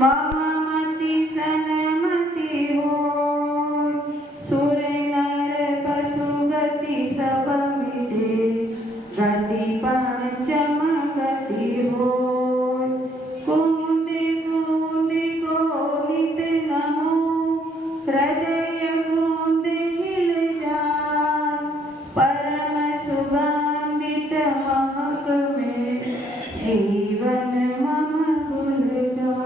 मममति सन्मति होय, सुर नर पशु गति सब मिटे, गति पंचम गति होय। कुमुदे कुमुदे कोलित नमो, हृदय कुमुद हिल जाय, परम सुगंधित महक में जीवन मम घुल जाय।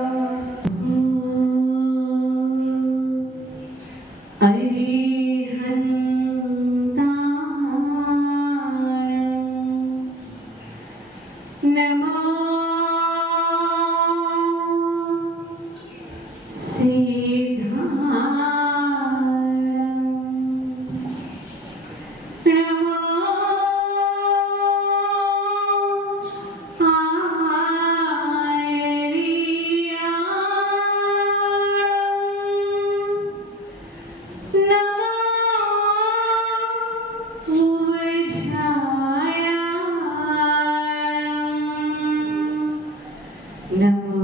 नमो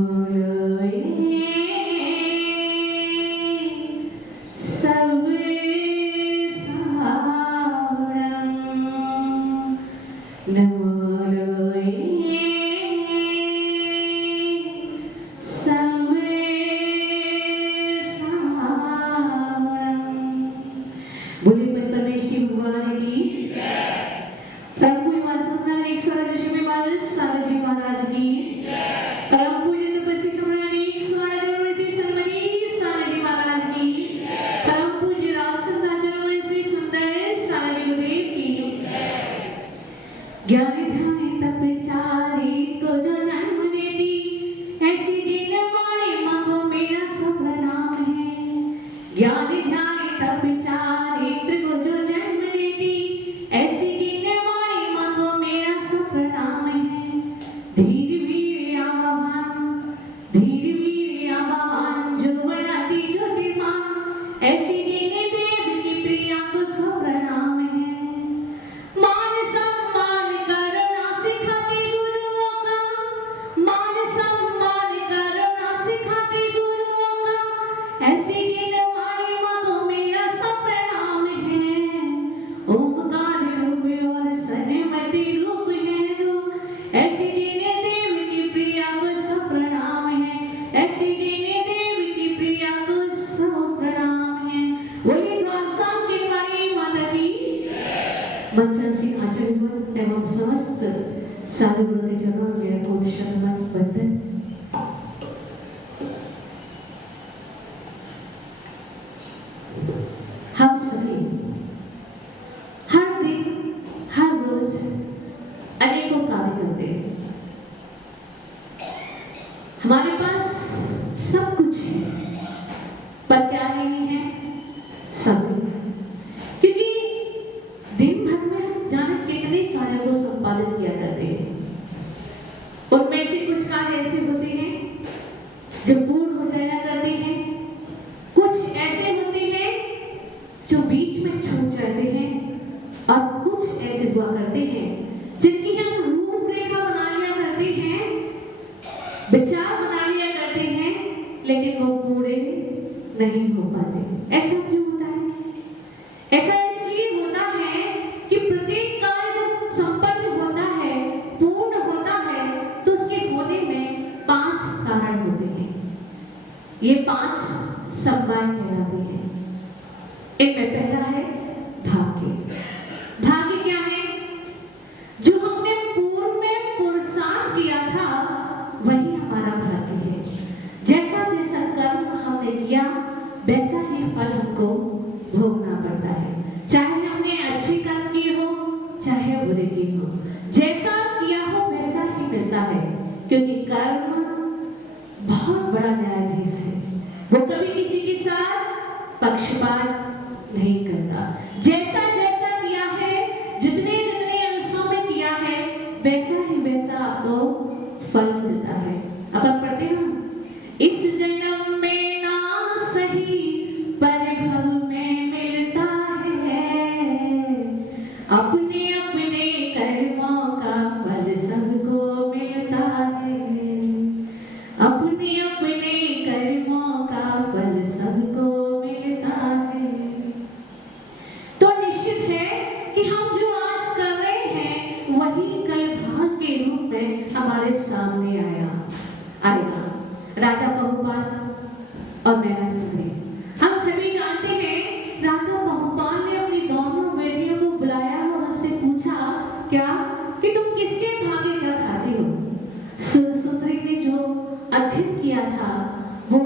एवं समस्त साधुगुणों के चरणों में मेरा कोटि शतमस्तक वंदन। हम सभी हर दिन हर रोज अनेकों कार्य करते हैं। हमारे पास सब कुछ है, पर क्या नहीं है? सब। क्योंकि दिन भर में जाने कितने कार्यों को संपादित किया करते हैं। उनमें से कुछ कार्य ऐसे होते हैं जो पूर्ण हो जाया करते हैं, कुछ ऐसे होते हैं जो बीच में छूट जाते हैं, और कुछ ऐसे हुआ करते हैं जिनकी हम रूपरेखा बना लिया करते हैं, विचार बना लिया करते हैं, लेकिन वो पूरे नहीं हो पाते। ऐसा क्यों होता है? ऐसा इसलिए होता है कि प्रत्येक कार्य जब संपन्न होता है, पूर्ण होता है, तो उसके होने में 5 कारण होते हैं। ये 5 समवाय कहलाते हैं। इनमें पहला है भाग्य। भाग्य क्या है? जो हमने पूर्व में पुरुषार्थ किया था, वही हमारा भाग्य है। जैसा जैसा कर्म हमने किया, वैसा ही फल हमको भोगना पड़ता है। चाहे हमने अच्छे कर्म किए हो, चाहे बुरे किए हो, जैसा किया हो वैसा ही मिलता है। क्योंकि कर्म बहुत बड़ा न्यायाधीश है, वो कभी किसी के साथ पक्षपात नहीं करता। जैसा जैसा किया है, जितने जितने अंशों में किया है, वैसा ही वैसा आपको फल मिलता है। अब आप पढ़ते हैं ना, इस जन्म में ना सही पर भव में मिलता है, अपने अपने कर्मों का फल सबको मिलता है, अपने अपने राजा बहुपाल और मैना सुंदरी। हम सभी जानते हैं राजा बहुपाल ने अपनी दोनों बेटियों को बुलाया और उससे पूछा क्या कि तुम किसके भाग्य का खाती हो। सुंदरी ने जो अध्ययन किया था वो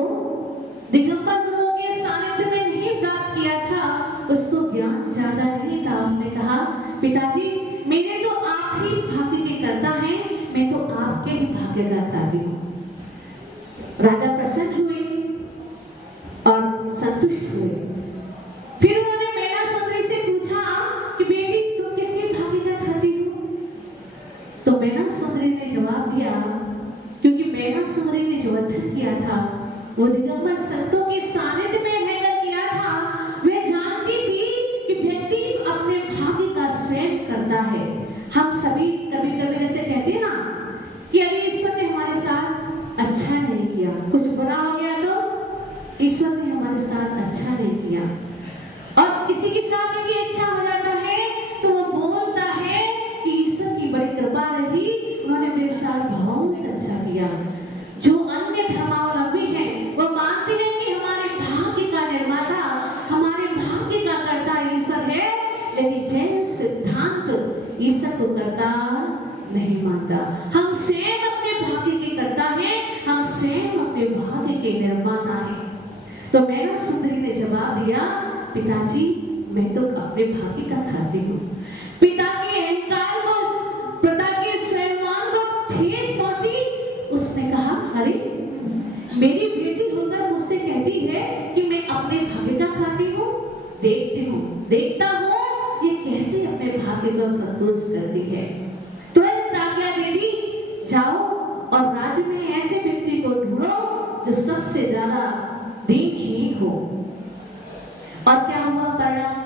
दिगंबर गुरुओं के सानिध्य में नहीं प्राप्त किया था, उसको ज्ञान ज्यादा नहीं था। उसने कहा पिताजी मेरे तो आप ही भाग्य के करता है, मैं तो आपके ही भाग्य का खाती हूँ। राजा प्रसन्न हुए और संतुष्ट हुए। फिर उन्होंने मैना सुंदरी से पूछा कि बेटी तुम किसके भाग्य का खाती हो। तो मैना सुंदरी ने जवाब दिया, क्योंकि मैना सुंदरी ने जो अध्ययन किया था वो दिगंबर संतों के सानिध्य में रहकर किया था। वह जानती थी कि व्यक्ति अपने भाग्य का स्वयं करता है। हम सभी कभी कभी ऐसे कहते हैं ना कि अरे ईश्वर ने हमारे साथ अच्छा नहीं किया, कुछ बुरा हो गया तो ईश्वर ने हमारे साथ अच्छा नहीं किया। और किसी के साथ यदि अच्छा हो जाता है तो वो बोलता है कि ईश्वर की बड़ी कृपा रही, उन्होंने मेरे साथ बहुत अच्छा किया। जो अन्य धर्मावलंबी हैं वो मानते हैं कि हमारे भाग्य का निर्माता, हमारे भाग्य का कर्ता ईश्वर है, लेकिन जैन सिद्धांत ईश्वर को कर्ता नहीं मानता। हम स्वयं अपने भाग्य के कर्ता हैं, हम स्वयं अपने भाग्य के निर्माता हैं। तो मैना सुंदरी ने जवाब दिया पिताजी मैं तो अपने भाग्य का खाती हूँ। पिता के अहंकार को, पिता के स्वाभिमान को ठेस पहुंची। उसने कहा अरे मेरी बेटी होकर मुझसे कहती है कि मैं अपने भाग्य का खाती हूँ, देखता हूँ ये कैसे अपने भाग्य को संतोष करती है। तुरंत आज्ञा दे दी, जाओ और राज्य में ऐसे व्यक्ति को ढूंढो जो सबसे ज्यादा दीनहीन हो। और क्या हुआ परिणाम?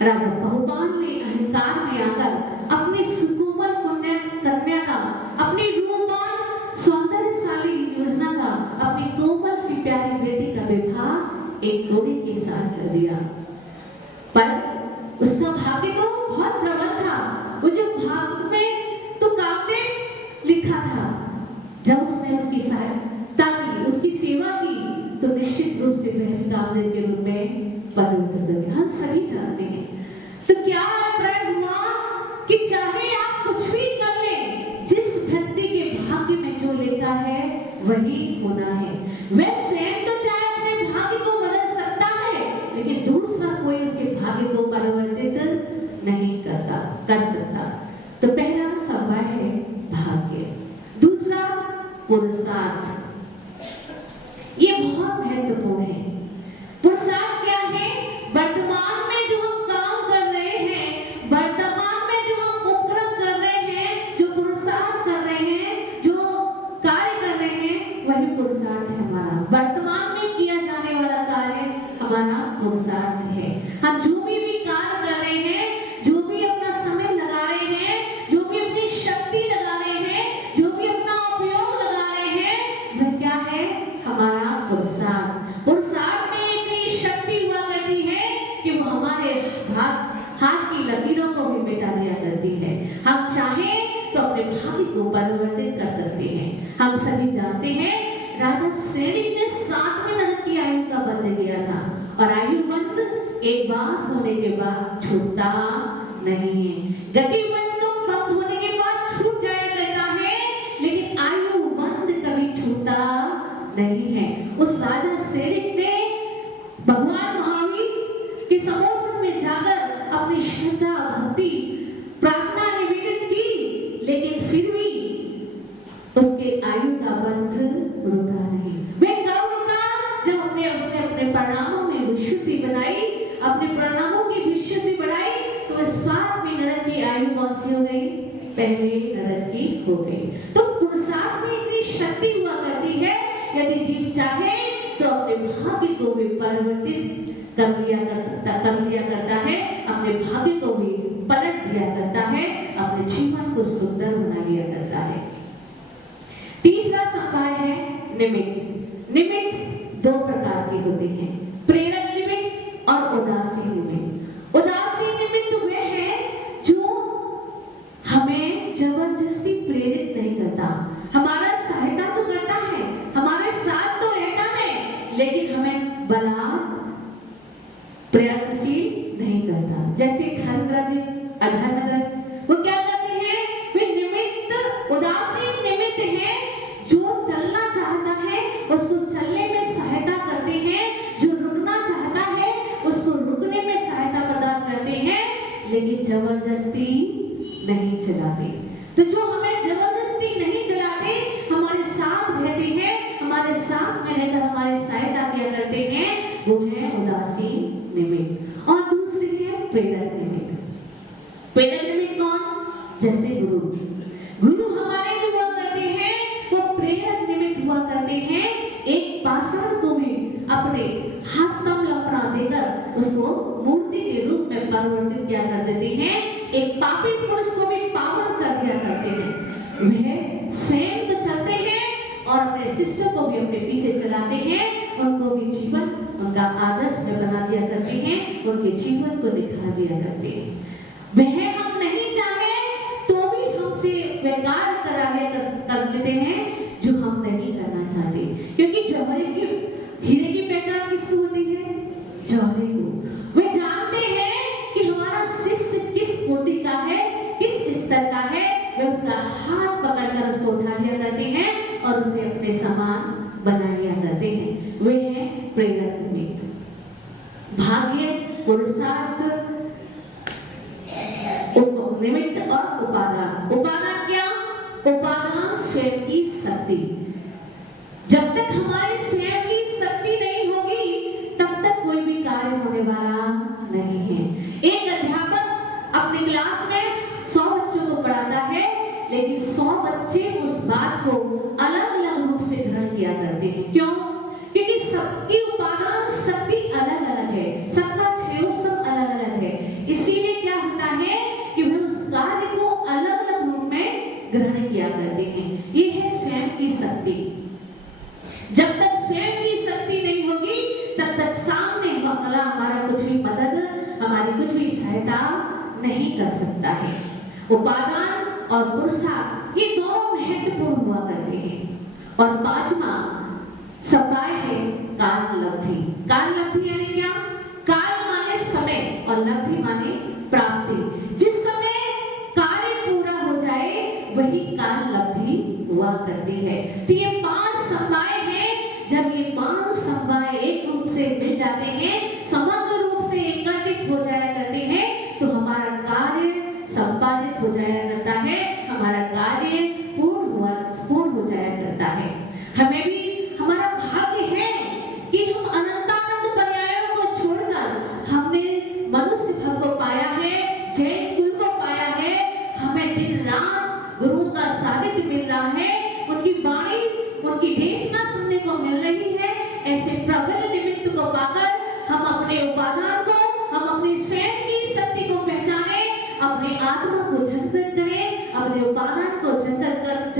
राजा बहुपाल ने अहंकार में आकर अपनी सुकोमल कन्या का, अपनी रूपवान सौंदर्यशाली योजना का, अपनी कोमल सी प्यारी बेटी का विवाह एक घोड़े के साथ कर दिया। पर उसका भाग्य तो बहुत प्रबल था। वो जो भाग्य में तो कामने लिखा था, जब उसने उसकी सहायता की, उसकी सेवा की, तो निश्चित रूप से वह कामदेव के रूप में परिवर्तित हो गया। हम सभी जानते हैं। तो क्या अभिप्राय हुआ कि चाहे आप कुछ भी कर लें, जिस व्यक्ति के भाग्य में जो लेता है वही होना है। वह स्वयं तो चाहे अपने भाग्य को बदल सकता है, लेकिन दूसरा कोई उसके भाग्य को परिवर्तित नहीं कर सकता। तो पहला सवाल है भाग्य, दूसरा पुरुषार्थ। ये बहुत महत्वपूर्ण है। पुरुषार्थ क्या है? वर्तमान में जो हम काम कर रहे हैं, वर्तमान में जो हम उपक्रम कर रहे हैं, जो पुरुषार्थ कर रहे हैं, जो कार्य कर रहे हैं, वही पुरुषार्थ है हमारा। वर्तमान में किया जाने वाला कार्य हमारा पुरुषार्थ है। हम जो भी कार्य कर रहे हैं, जो भी अपना समय लगा रहे हैं, जो भी अपनी शक्ति लगा रहे हैं, जो भी अपना उपयोग लगा रहे हैं, वह क्या है? हमारा पुरुषार्थ। पुरुषार्थ में इतनी शक्ति हुआ करती है कि वो हमारे हाथ की लकीरों को भी मिटा दिया करती है। हम चाहें तो अपने भाग्य को परिवर्तित कर सकते हैं। हम सभी जानते हैं राजा श्रेणिक ने 7वें नरक की आयु का बंध किया था, और आयु बंध एक बार होने के बाद छूटता नहीं है। गति बंध तो वक्त होने के बाद छूट जाया करता है, लेकिन आयु बंध कभी छूटता नहीं है। उस राजा श्रेणिक ने भगवान महावीर के समोसन में जाकर अपनी श्रद्धा, भक्ति, प्रार्थना निवेदित की, लेकिन फिर भी उसके आयु का बंध रुका नहीं। वह कब रुका? जब उसने अपने परिणामों में विशुद्धि बनाई, अपने परिणामों की विशुद्धि बढ़ाई, तो 7वीं नरक की आयु कौन सी हो गई? पहले नरक की हो गई। तो पुरुषार्थ में इतनी शक्ति हुआ करती है, यदि जीव चाहे तो अपने भाग्य को भी परिवर्तित कर लिया करता है, अपने भाग्य को भी पलट दिया करता है, अपने जीवन को सुंदर बना लिया करता है। तीसरा संपाय है निमित्त। निमित्त 2 प्रकार के होते हैं, प्रेरक निमित्त और उदासीन निमित्त। उदासीन निमित्त वह है जो हमें जबरदस्ती प्रेरित नहीं करता, हमारा सहायता तो करता है, हमारे साथ बलात् प्रयत्नशील नहीं करता। जैसे धर्मद्रव्य अधर्मद्रव्य वो क्या करते हैं, वे निमित्त उदासीन निमित्त है, जो चलना चाहता है उसको चलने में सहायता करते हैं, जो रुकना चाहता है उसको रुकने में सहायता प्रदान करते हैं, लेकिन जबरदस्ती नहीं चलाते। तो जो हमें जबरदस्ती नहीं चलाते, हमारे साथ रहते हैं, हमारे साथ में रहकर हमारी सहायता किया करते हैं, वो है उदासीन निमित्त। और दूसरी है प्रेरक निमित्त। प्रेरक निमित्त कौन, जैसे गुरु। गुरु हमारे जो हुआ करते हैं वो प्रेरक निमित्त हुआ करते हैं। एक पाषाण को भी अपने हस्तम लपड़ा देकर उसको मूर्ति के रूप में परिवर्तित किया कर देते हैं। एक पापी पुरुष को भी पावन कर दिया करते हैं। वह स्वयं तो चलते हैं और अपने शिष्यों को भी अपने पीछे चलाते हैं, उनको भी जीवन उनका आदर्श में बना दिया करते हैं, उनके जीवन को निखार दिया करते हैं। वह हम नहीं चाहे तो भी हमसे व्यवहार कर लेते हैं जो हम नहीं करना चाहते, क्योंकि जौहरी की हीरे की पहचान किसको होती है, जौहरी को। वे जानते हैं कि हमारा शिष्य किस कोटि का है, किस स्तर का है, वे उसका हाथ पकड़कर उसको उठा लिया करते हैं और उसे अपने समान बना लिया करते हैं। वे हैं प्रेरक निमित्त। भाग्य, पुरुषार्थ, निमित्त और उपादान। उपादान क्या, उपादान स्वयं की शक्ति। जब तक हमारी स्वयं की शक्ति नहीं होगी तब तक कोई भी कार्य होने वाला नहीं है। एक अध्यापक अपनी क्लास में 100 बच्चों को पढ़ाता है, लेकिन 100 बच्चे उस बात को अलग अलग रूप से ग्रहण किया करते हैं। क्यों? क्योंकि सबकी उपादान शक्ति अलग अलग है, सबका प्रयोग सब अलग अलग है। इसीलिए क्या होता है कि वे उस कार्य को अलग अलग रूप में ग्रहण किया करते हैं। ये है स्वयं की शक्ति। जब तक स्वयं की शक्ति नहीं होगी तब तक सामने वाला हमारा कुछ भी मदद, हमारी कुछ भी सहायता नहीं कर सकता है। उपादान और पुरुषार्थ ये दोनों महत्वपूर्ण हुआ करते हैं। और पांचवा सपाय है काल लब्धि। काल लब्धि यानी क्या? काल माने समय और लब्धि माने प्राप्ति। जिस समय कार्य पूरा हो जाए वही काल लब्धि हुआ करती है। तो ये 5 सपाय हैं। जब ये 5 सपाय एक रूप से मिल जाते हैं, समग्र रूप से एकत्रित हो जाया करते हैं, तो हमारा कार्य संपादित हो जाया करता है, हमारा कार्य पूर्ण हो जाया करता है। हमें भी हमारा भाग्य है कि हम अनंतानंद पर्यायों को छोड़कर हमने मनुष्य भव को पाया है, जैन कुल को पाया है। हमें दिन रात गुरुओं का सानिध्य मिल रहा है, उनकी वाणी, उनकी देशना सुनने को मिल रही है। ऐसे प्रबल निमित्त को पाकर हम अपने उपादान को, हम अपनी स्वयं की शक्ति को पहचाने, अपने आत्मा को जागृत करें, अपने उपादान को जागृत